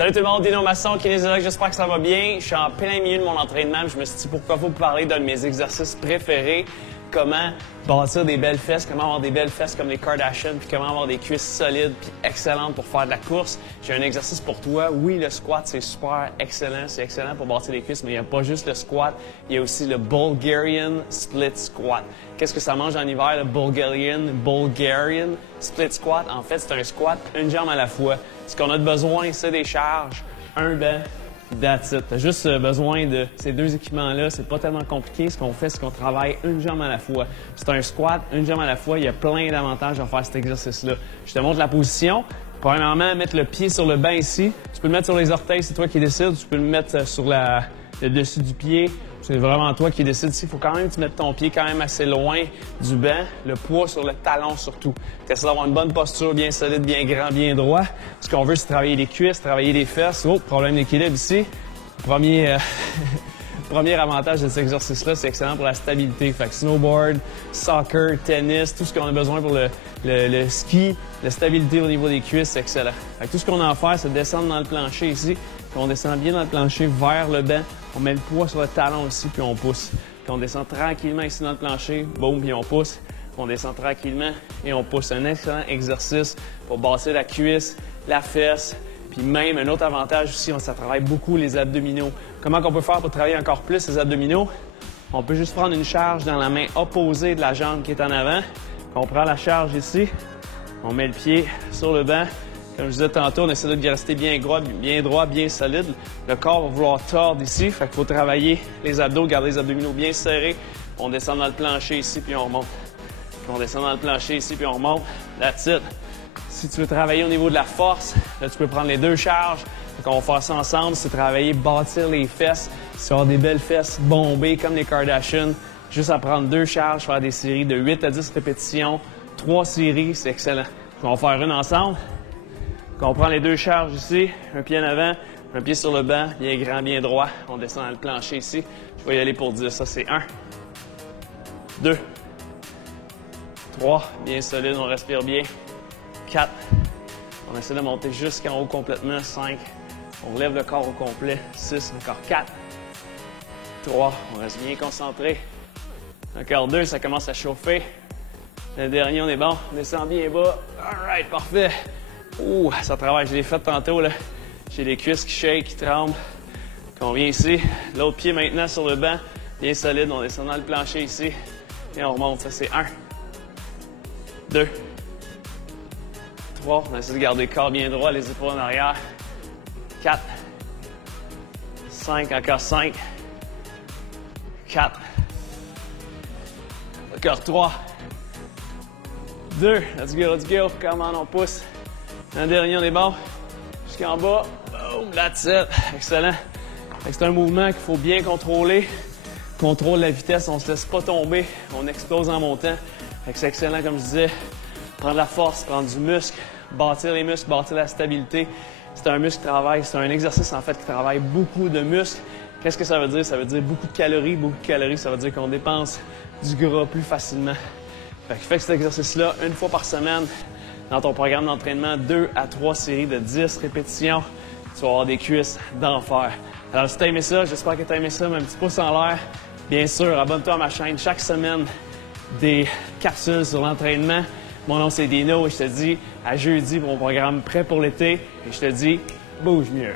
Salut tout le monde, Dino Masson, kinésiologue, j'espère que ça va bien. Je suis en plein milieu de mon entraînement, je me suis dit pourquoi pas vous parler d'un de mes exercices préférés, comment bâtir des belles fesses, comment avoir des belles fesses comme les Kardashians, puis comment avoir des cuisses solides puis excellentes pour faire de la course. J'ai un exercice pour toi. Oui, le squat, c'est super excellent, c'est excellent pour bâtir les cuisses, mais il n'y a pas juste le squat, il y a aussi le Bulgarian Split Squat. Qu'est-ce que ça mange en hiver, le Bulgarian Split Squat? En fait, c'est un squat, une jambe à la fois. Ce qu'on a de besoin, c'est des charges, un banc, that's it. T'as juste besoin de ces deux équipements-là. C'est pas tellement compliqué. Ce qu'on fait, c'est qu'on travaille une jambe à la fois. C'est un squat, une jambe à la fois. Il y a plein d'avantages à faire cet exercice-là. Je te montre la position. Premièrement, mettre le pied sur le banc ici. Tu peux le mettre sur les orteils, c'est toi qui décides. Tu peux le mettre sur le dessus du pied. C'est vraiment toi qui décides. Il faut quand même que tu mettes ton pied quand même assez loin du banc, le poids sur le talon surtout. Tu essaies d'avoir une bonne posture, bien solide, bien grand, bien droit. Ce qu'on veut, c'est travailler les cuisses, travailler les fesses. Oh, problème d'équilibre ici. Premier avantage de cet exercice-là, c'est excellent pour la stabilité. Fait que snowboard, soccer, tennis, tout ce qu'on a besoin pour le ski, la stabilité au niveau des cuisses, c'est excellent. Fait que tout ce qu'on a à faire, c'est descendre dans le plancher ici. Puis on descend bien dans le plancher vers le banc. On met le poids sur le talon ici, puis on pousse. Puis on descend tranquillement ici dans le plancher, boum, puis on pousse. Puis on descend tranquillement et on pousse. Un excellent exercice pour bâtir la cuisse, la fesse. Puis même, un autre avantage aussi, ça travaille beaucoup les abdominaux. Comment on peut faire pour travailler encore plus les abdominaux? On peut juste prendre une charge dans la main opposée de la jambe qui est en avant. Puis on prend la charge ici, on met le pied sur le banc. Comme je disais tantôt, on essaie de rester bien droit, bien solide. Le corps va vouloir tordre ici, fait qu'il faut travailler les abdos, garder les abdominaux bien serrés. On descend dans le plancher ici, puis on remonte. Puis on descend dans le plancher ici, puis on remonte. That's it. Si tu veux travailler au niveau de la force, là, tu peux prendre les deux charges. Fait qu'on va faire ça ensemble, c'est travailler, bâtir les fesses. C'est avoir des belles fesses bombées comme les Kardashians. Juste à prendre deux charges, faire des séries de 8 à 10 répétitions. 3 séries, c'est excellent. On va faire une ensemble. On prend les deux charges ici, un pied en avant, un pied sur le banc, bien grand, bien droit. On descend dans le plancher ici. Je vais y aller pour 10. Ça, c'est 1, 2, 3, bien solide, on respire bien. 4, on essaie de monter jusqu'en haut complètement. 5, on relève le corps au complet. 6, encore 4, 3, on reste bien concentré. Encore 2, ça commence à chauffer. Le dernier, on est bon. On descend bien bas. All right, parfait. Ouh, ça travaille. Je l'ai fait tantôt, là. J'ai les cuisses qui shake, qui tremblent. Puis on vient ici. L'autre pied maintenant sur le banc. Bien solide. On descend dans le plancher ici. Et on remonte. Ça, c'est 1, 2, 3. On essaie de garder le corps bien droit, les épaules en arrière. 4, 5. Encore 5. 4. Encore 3. 2. Let's go, let's go. Come on, on pousse. Un dernier, on est bon. Jusqu'en bas. Boom, that's it. Excellent. C'est un mouvement qu'il faut bien contrôler. Contrôle la vitesse, on ne se laisse pas tomber. On explose en montant. C'est excellent, comme je disais. Prendre la force, prendre du muscle, bâtir les muscles, bâtir la stabilité. C'est un muscle qui travaille, c'est un exercice en fait qui travaille beaucoup de muscles. Qu'est-ce que ça veut dire? Ça veut dire beaucoup de calories. Beaucoup de calories, ça veut dire qu'on dépense du gras plus facilement. Fais cet exercice-là une fois par semaine. Dans ton programme d'entraînement, 2 à 3 séries de 10 répétitions, tu vas avoir des cuisses d'enfer. Alors, si tu as aimé ça, j'espère que tu as aimé ça, mets un petit pouce en l'air. Bien sûr, abonne-toi à ma chaîne. Chaque semaine, des capsules sur l'entraînement. Mon nom, c'est Dino et je te dis à jeudi pour mon programme prêt pour l'été. Et je te dis, bouge mieux.